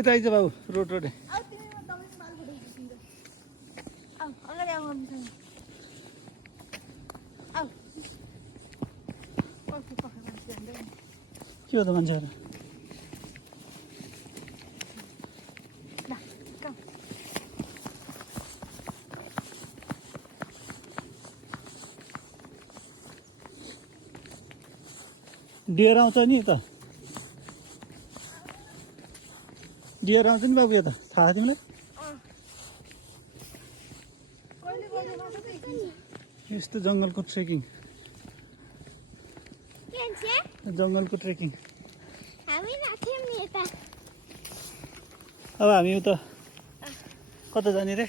यता आइज बाबु रोड रोड के हो त मान्छेहरू डियर आउँछ नि त डियर आउँछ नि बाबु यता थाहा तिमीलाई यस्तो जङ्गलको ट्रेकिङ जङ्गलको ट्रेकिङ अब हामी उता कता जाने रे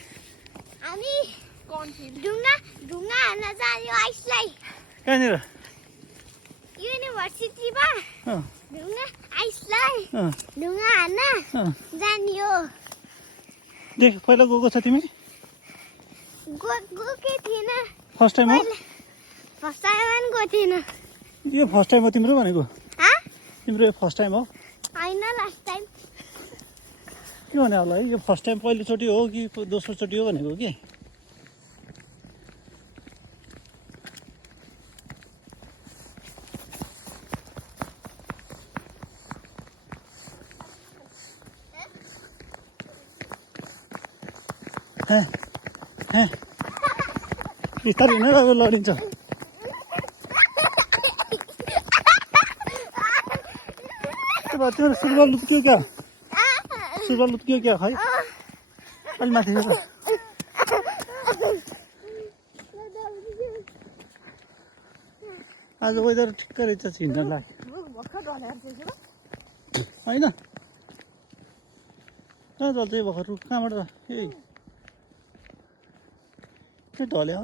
कहाँनिर युनिभर्सिटीमा ढुङ्गा आइसलाई ढुङ्गा हान्न जाने हो देख पहिला गएको छ तिमी गएकै थिएन फर्स्ट टाइम हो फर्स्ट टाइम पनि गएको थिएन यो फर्स्ट टाइम हो तिम्रो भनेको तिम्रो यो फर्स्ट टाइम हो होइन लास्ट टाइम के भने होला है यो फर्स्ट टाइम पहिलोचोटि हो कि दोस्रोचोटि हो भनेको के बिस्तारै हिँड अब लडिन्छ तिम्रो सुरुवाल लुत्कियो क्या सुरुवाल लुत्कियो क्या खै अलि माथि आज वेदर ठिक्क रहेछ हिँड्नलाई होइन कहाँ चल्छ यो भर्खर रुख कहाँबाट ए ढल्यो र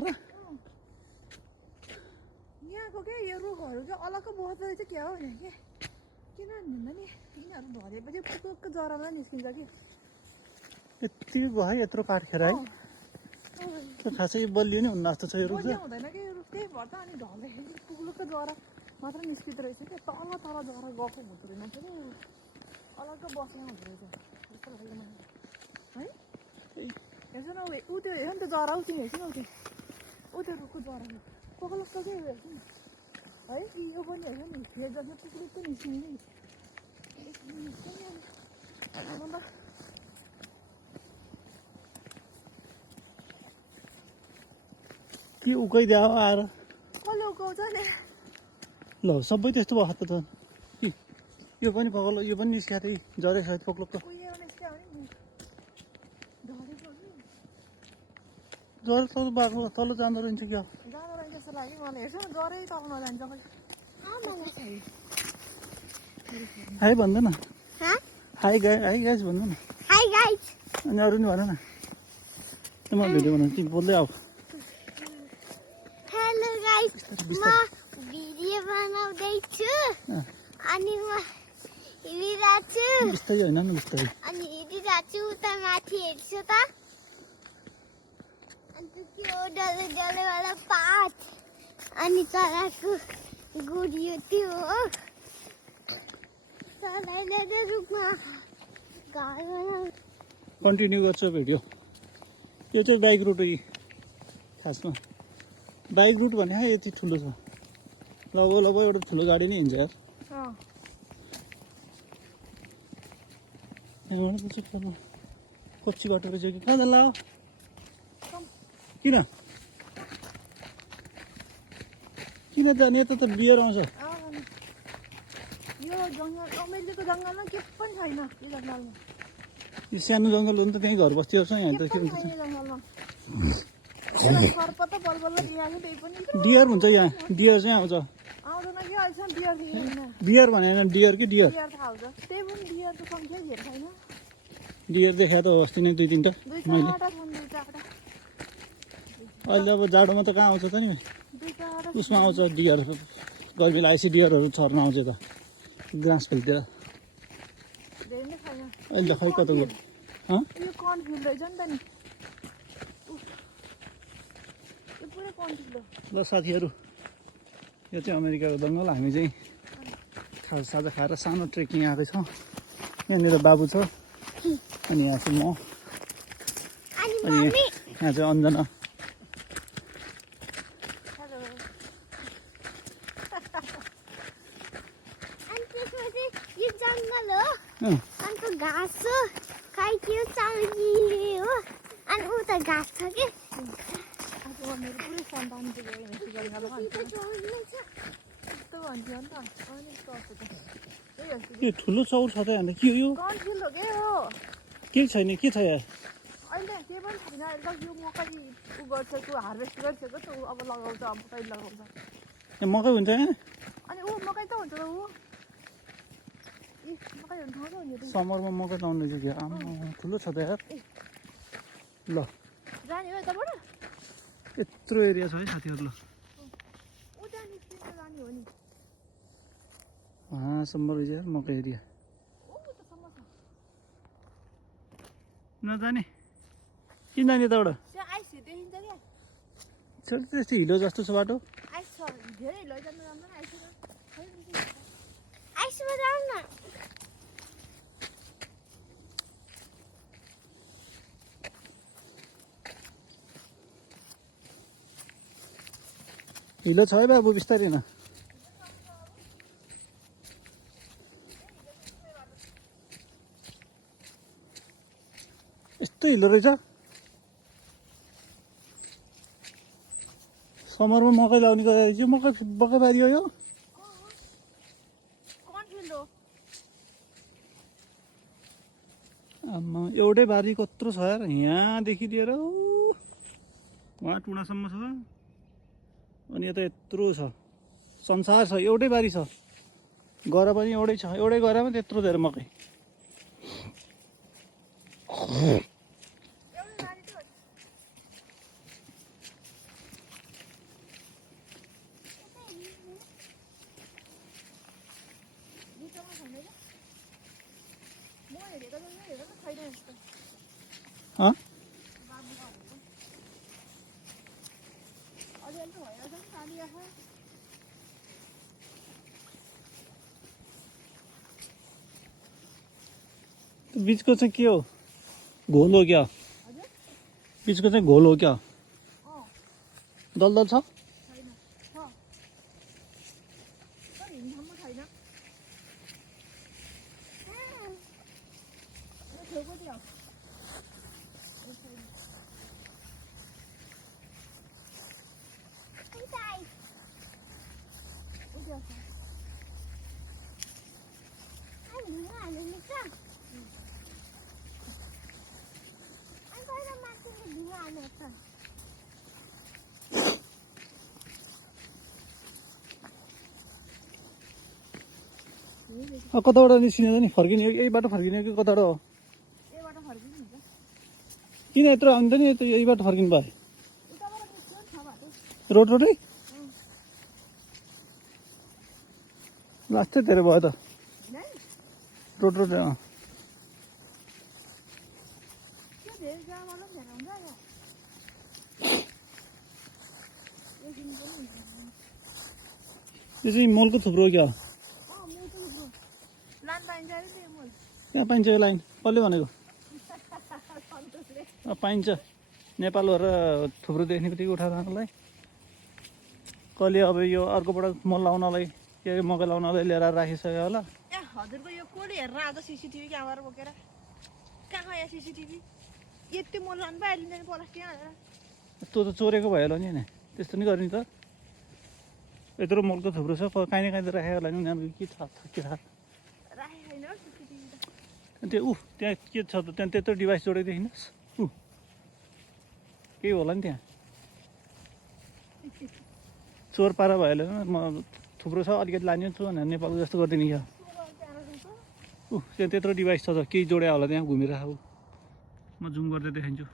यहाँको क्या यो रुखहरू चाहिँ अलग्गै बस्दो रहेछ क्या हो भने के किन हिँड्दा नि यिनीहरू ढलेपछि फुक्क जरामा निस्किन्छ कि यति भयो यत्रो काठ खेर है त्यो खासै बलियो नि हुन्न जस्तो छ यो रुख बलियो हुँदैन कि यो रुख त्यही भएर त अनि ढल्दाखेरि फुक्लुक्क जरा मात्र निस्किँदो रहेछ क्या तल तल जरा गएको हुँदो रहेछ कि अलग्गै बस्ने हुँदो रहेछ जस्तो लाग्यो मलाई है हेर्छ न ऊ त्यो हेर नि त जरा ऊ त्यो हेर्छ न ऊ त्यो रुखको जरा पक्लक्क के हेर्छ नि है यो पनि हेर्छ नि फेरि जस्तो टुक्रुक्क निस्किने के उकाइदियो आएर कसले उकाउँछ नि ल सबै त्यस्तो भएको त यो पनि पक्ल यो पनि निस्किया त्यही जरै सायद पक्लक्क उयो निस्क्यो भने ढलेको जरा तल बाटो तल जाँदो रहेछ क्या जाँदो रहेछ जस्तो लाग्यो मलाई हेर्छ न जरै तलमा जान्छ हाई भन्दैन हाई गाइस भन्नु न हाई गाइस अनि अरू नि भन न म भिडियो बनाउँछु तिमी बोल्दै आऊ हेलो गाइस म भिडियो बनाउँदैछु अनि म हिँडिरहेको छु बिस्तारै होइन नि बिस्तारै अनि हिँडिरहेको छु उता माथि हेर्छु त अन्त त्यो डल्ले डल्लेवाला पात अनि चराको गुडियो त्यो हो चराले त रुखमा घर बनाउ कन्टिन्यू गर्छु भिडियो यो चाहिँ बाइक रुट हो यी खासमा बाइक रुट भने यति ठुलो छ लगभग एउटा ठुलो गाडी नै हिँड्छ यार यहाँबाट त चाहिँ कच्ची बाटो रहेछ कि कहाँ जाला किन जाने यता त बियर आउँछ यो जङ्गल अमेरिकाको जङ्गलमा के पनि छैन यो जङ्गलमा यो सानो जङ्गल हो नि त त्यहीँ घर बस्तीहरू छ यहाँ त के हुन्छ सर्प त बलबल्ल बिहान त्यही पनि डियर हुन्छ यहाँ डियर चाहिँ आउँछ आउँदैन कि अहिलेसम्म बियर छैन बियर भने होइन डियर कि डियर बियर थाहा हुन्छ त्यही पनि बियरको सङ्ख्या धेर छैन डियर देखायो त अस्ति नै दुई तिनवटा मैले दुईवटा छन् दुईवटा अहिले अब जाडोमा त कहाँ आउँछ त नि दुईवटा उसमा आउँछ डियर गर्मीलाई आइसी डियरहरू छर्न आउँछ त ग्रास फिल्डतिर धेरै नै छैन अहिले त खै कता गयो यो कन्फ्युज रहेछ नि त नि यो पुरै कन्फ्युज हो ल साथीहरू यो चाहिँ अमेरिकाको जङ्गल हामी चाहिँ खाजासाजा खाएर सानो ट्रेकिङ आएको छौँ यहाँनिर बाबु छ अनि यहाँ चाहिँ म अनि अनि मम्मी यहाँ चाहिँ अन्जना हेलो अनि त्यसपछि यो जङ्गल हो अँ, अन्त घाँस हो खै त्यो चल्किले हो अनि उता घाँस छ कि आज मेरो पुरै सन्तान पुग्यो यस्तो जङ्गलमा त्यो चल्ने छ यस्तो भन्थ्यो नि त अनि कस्तो त त्यही हो यो ठुलो चौर छ त यहाँ के हो यो कन्फ्युज हो के हो केही छैन के छ यहाँ अहिले केही पनि छैन अहिले त यो मकै उ गर्छ त्यो हार्भेस्ट गरिसक्यो त्यो अब लगाउँछ अब कहिले लगाउँछ यहाँ मकै हुन्छ यहाँ अनि ऊ मकै त हुन्छ त ऊ ए मकै हुनु ठाउँ त हो नि यो समरमा मकै लाउने रहेछ क्या आम्मा ठुलो छ त यार ल जाने हो यताबाट यत्रो एरिया छ है साथीहरू ल ऊ जाने निस्किएर जाने हो नि वहाँसम्म रहेछ यार मकै एरिया ऊ त सम्म छ नजाने किन जाने यताबाट त्यहाँ आइस देखिन्छ क्या छोड त्यस्तो हिलो जस्तो छ बाटो आइस छ धेरै लैजानु राम्रो आइस आइसमा जाऊ न हिलो छ है बाबु बिस्तारै न यस्तो हिलो रहेछ समरमा मकै लाउने गरेर मकै मकै बारी हो यो कन्फ्युज हो आम्मा एउटै बारी कत्रो छ यार यहाँदेखि लिएर वहाँ टुँडासम्म छ अनि यता यत्रो छ संसार छ एउटै बारी छ गरा पनि एउटै छ एउटै गरामा त्यत्रो धेरै मकै एउटा गाडी त बिचमा छैन क्या म हेरेको त छैन यस्तो हँ अलिअलि त भइरहेछ नि पानी आएको बिचको चाहिँ के हो घोल हो क्या हजुर बिचको चाहिँ घोल हो क्या अँ दलदल छ छैन छ तर हिँड्सम्म छैन छेउकोतिर उता आइस उयो छ अनि ढुङ्गा हाल्नु मिल्छ अनि पहिला मान्छेले ढुङ्गा हाल्नुपर्छ कताबाट निस्किने त नि फर्किने हो यही बाटो फर्किने हो कि कताबाट हो यहीबाट फर्किनु हुन्छ किन यत्रो आउँदैन नि यही बाटो फर्किनु भयो उताबाट निस्क्यो छ बाटो रोड रोडै लास्टै धेरै भयो त होइन रोड रोड त्यो धेरै जग्गाबाट पनि धेरै हुन्छ यहाँ एकदिन पनि हुन्छ यो चाहिँ मलको थुप्रो हो क्या अँ मोटो थुप्रो लान पाइन्छ अरे त्यो मल त्यहाँ पाइन्छ यो लाइन कसले भनेको सन्तोषले पाइन्छ नेपाल भएर थुप्रो देख्ने बित्तिकै उठाएर लानलाई कसले अब यो अर्कोबाट मल लाउनलाई के अरे मकै लाउनलाई लिएर राखिसक्यो होला ए हजुरको यो कसले हेरेर आउँछ सिसिटिभी क्यामेरा बोकेर कहाँ यहाँ सिसिटिभी यति मल लानु पो हालिन्छ नि प्लास्टिक हालेर यस्तो त चोरेको भयो होला नि होइन त्यस्तो नि गर्ने त यत्रो मलको थुप्रो छ काहीँ न काहीँ त राखेको होला नि उनीहरूको के थाहा के थाहा राखेको छैन सिसिटिभी त त्यो त्यहाँ के छ त त्यहाँ त्यत्रो डिभाइस जोडेको देखिनुहोस् केही होला नि त्यहाँ चोर पारा भयो होला म थुप्रो छ अलिकति लाने छु भनेर नेपालको जस्तो गरिदिने क्या त्यहाँ त्यत्रो डिभाइस छ त केही जोड्या होला त्यहाँ घुमिरहेको म जुम गर्दै देखाइदिन्छु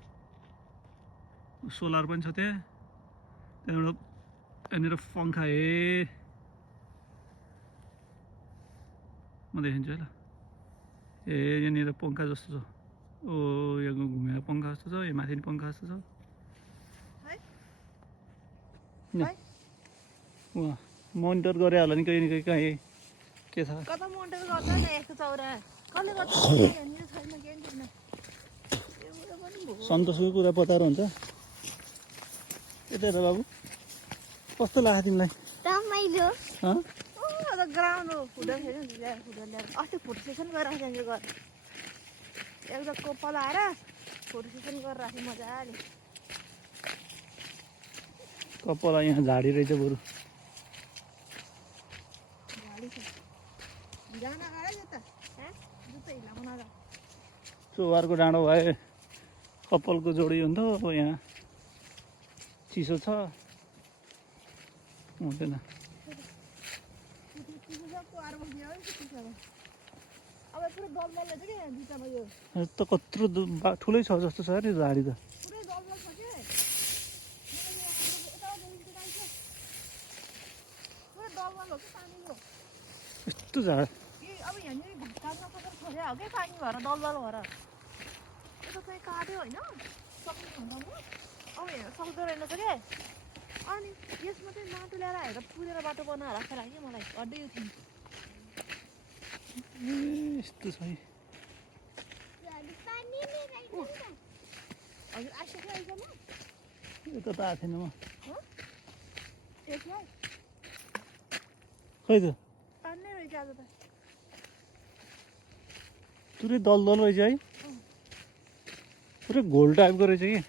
सोलर पनि छ त्यहाँ त्यहाँबाट यहाँनिर पङ्खा म देखाइदिन्छु है ल यहाँनिर पङ्खा जस्तो छ ओ यहाँ घुमेर पङ्खा जस्तो छ यहाँ माथि पङ्खा जस्तो छ वहाँ मोनिटर गरे होला नि कहीँ न कहीँ कहीँ के थाहा कता मोटर गर्छ नि यस्तो चौरा कसले गर्छ यहाँनिर छैन केही छैन सन्तोषको कुरा पताएर हुन्छ। यता हेर बाबु, कस्तो लाग्यो तिमीलाई? रमाइलो हँ? ग्राउन्ड हो फुट्दाखेरि ल्याएर अस्ति फोटो सेसन गरेर जान्छु घर एकदम कोपल आएर फोटो सेसन गरेर राखेँ मजाले। कपाल यहाँ झाडी रहेछ बरु। गाडी छ जान आएर यता जुत्ता हिलाउन नजा। चोबारको डाँडो भए कपालको जोडी हुन्थ्यो, अब यहाँ चिसो छ, हुँदैन। अब पुरै दलदल रहेछ क्या जुत्तामा यो यो त कत्रो ठुलै छ जस्तो छ नि झाडी त। पुरै दलदल छ क्या पुरै दलदल हो कि पानीको। यस्तो झाड अब यहाँनिर भत्कामा कसरी छोड्या हो क्या पानी भएर दलदल भएर। यता चाहिँ काट्यो होइन सक्नु भन्दा म अब यहाँ सक्दो रहेनछ क्या। अनि यसमा चाहिँ माटो ल्याएर आएर पुरेर बाटो बनाएर राखेर लाग्यो मलाई अड्डै यो थिएँ। यस्तो छ है। हजुर आइसक्यो आइसक्यो यता त आएको थिएन म। त्यसलाई खै त पानी नै रहेछ आज त। पुरै दलदल रहेछ है, पुरै घोल टाइपको रहेछ कि।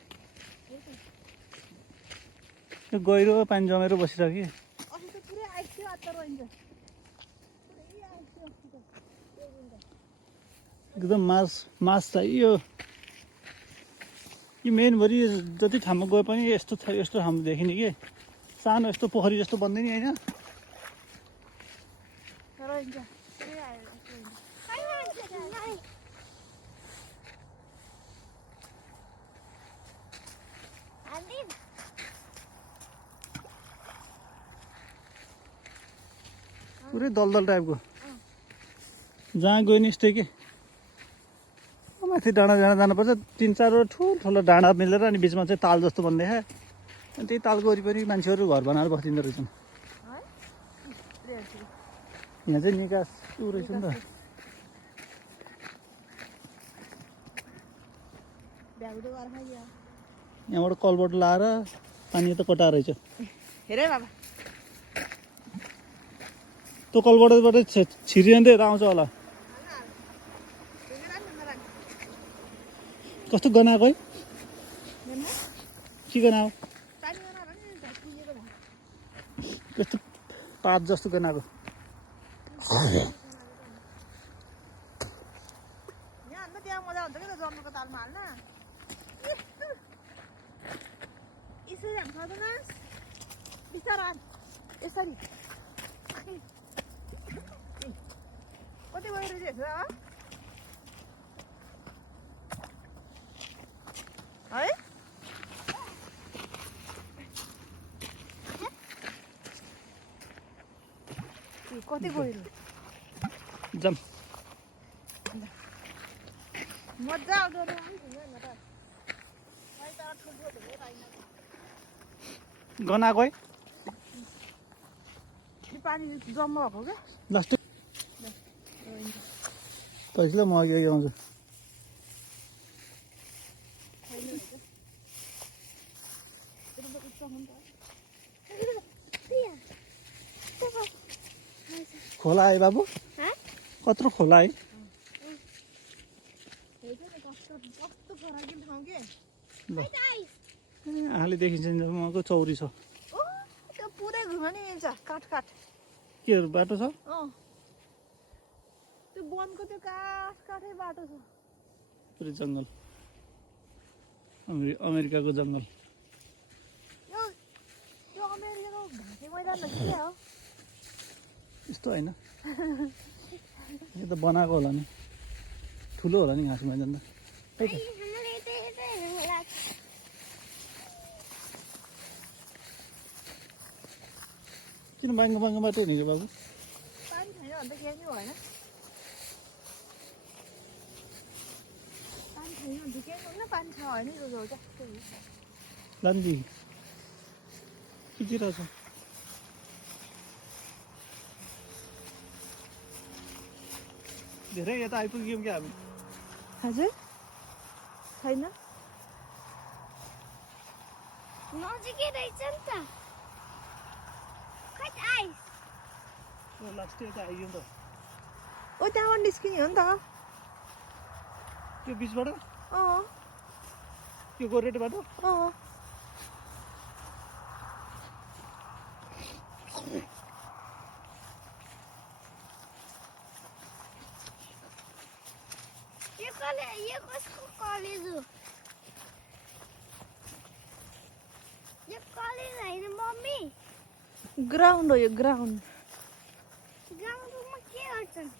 यो गहिरो पानी जमेर बसिरहेको कि। अस्ति त पुरै आइसक्यो आज त रहन्छ पुरै आइसक्यो अस्ति त। एकदम मास चाहियो। यो मेनभरि जति ठाउँमा गए पनि यस्तो ठाउँमा देखिने कि सानो यस्तो पोखरी जस्तो बन्दैन होइन। रहन्छ पुरै आयो पुरै दलदल टाइपको जहाँ गयो नि यस्तै कि। माथि डाँडा जानुपर्छ, 3-4 ठुल्ठुलो डाँडा मिलेर अनि बिचमा चाहिँ ताल जस्तो बन्दैछ। अनि त्यही तालको वरिपरि मान्छेहरू घर बनाएर बसिँदो रहेछन्। यहाँ चाहिँ निकास ऊ रहेछ नि त। यहाँबाट कलबाट लाएर पानी त कटाएर रहेछ। हेरे बाबा त्यो कलबाटबाट छिरिँदै आउँछ होला। कस्तो गनाएको है, के गनाएको? कस्तो पात जस्तो गनाएको। यहाँ हाल्नु त्यहाँ मजा हुन्छ क्या त जन्मको तालमा हाल्न। यसरी हाल्नु सक्दैन बिस्तारो हाल यसरी। कति गएर रहेछ है कति गहिरो जाम मजा आउँदो गनाएको है। पानी जम्मा भएको क्या। लास्ट त्यसलाई म अघि आउँछु। खोला आयो बाबु, कत्रो खोला है। कस्तो फराकिलो ठाउँ के ल आँखाले देखिन्छ नि मको चौरी छ। त्यो पुरै घुम्ने मिल्छ काठ केहरू बाटो छ? त्यो वनको त्यो काठै बाटो छ। पुरै जङ्गल, अमेरिकाको जङ्गल। यो अमेरिकाको घाँसे मैदान हो कि के हो? यस्तो होइन, यो त बनाएको होला नि, ठुलो होला नि घाँस मैदान त। किन बाङ्गो बाटो हिँडेको बाबु? पानी छैन भने त केही पनि भएन। पानी छैन भने त केही हुन्न, पानी छ भने नि रोज क्या लान्दी खिचिरहेछ। धेरै यता आइपुग्यौँ क्या हामी। हजुर छैन नजिकै रहेछ नि त खै आइस लास्ट यता आइयो नि त ओ त्यहाँबाट निस्किने हो नि त त्यो बिचबाट अँ त्यो गोरेटोबाट अँ यो कसको कलेज हो यो कलेज होइन मम्मी ग्राउन्ड हो यो ग्राउन्ड ग्राउन्डमा के गर्छन्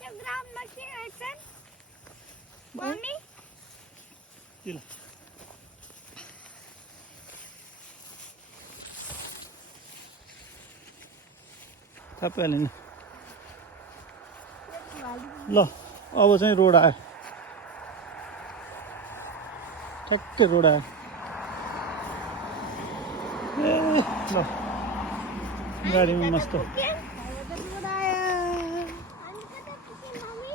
त्यो ग्राउन्डमा के गर्छन् मम्मी ल थाहा पाइहाल्यो नि ल अब चाहिँ रोड आयो ठ्याक्कै रोड आयो ए ल गाडीमा मस्त हामी कता पुग्यौँ मम्मी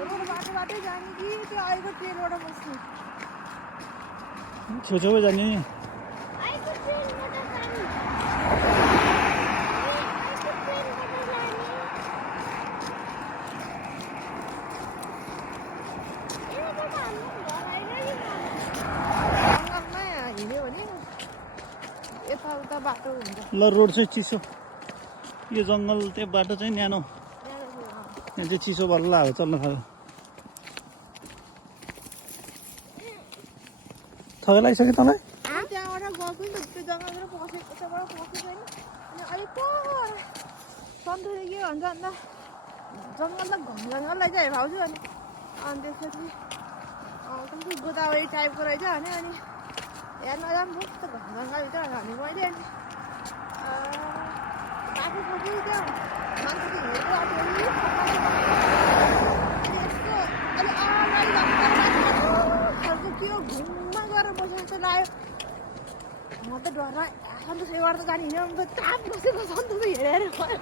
रोड बाटोबाटै जाने कि त्यो अहिलेको ट्रेनबाट बस्ने छेउछेउमै जाने नि आइको ट्रेनबाट जाने आइको ट्रेनबाट जाने यहाँबाट हाम्रो घर होइन नि जङ्गलमा हिँड्यो भने यताउता बाटो हुन्छ ल रोड चाहिँ चिसो यो जङ्गल त्यो बाटो चाहिँ न्यानो यहाँ चाहिँ चिसो बल्ल हावा चल्न थाल्यो थकाइ लागिसक्यो तँलाई त्यहाँबाट गएको नि त त्यो जङ्गलबाट पसेको त्यहाँबाट पसेको होइन अनि अलिक पर सन्तुले के भन्छ अन्त जङ्गल त जङ्गललाई चाहिँ हेराउँछु अनि त्यसपछि कस्तो गोदावरी टाइपको रहेछ भने अनि हेर्न जानु त जङ्गलभित्र भने मैले अनि बाटो खोजेँ त्यहाँ मान्छेले हिँडेको बाटो अनि यस्तो अलि अगाडि खालको के हो घुममा गएर बसेको जस्तो लाग्यो म त डरमा सन्तोष एबाट त गाडी हिँड्यो भने त ताप बसेको सन्तोष हेरेर गयो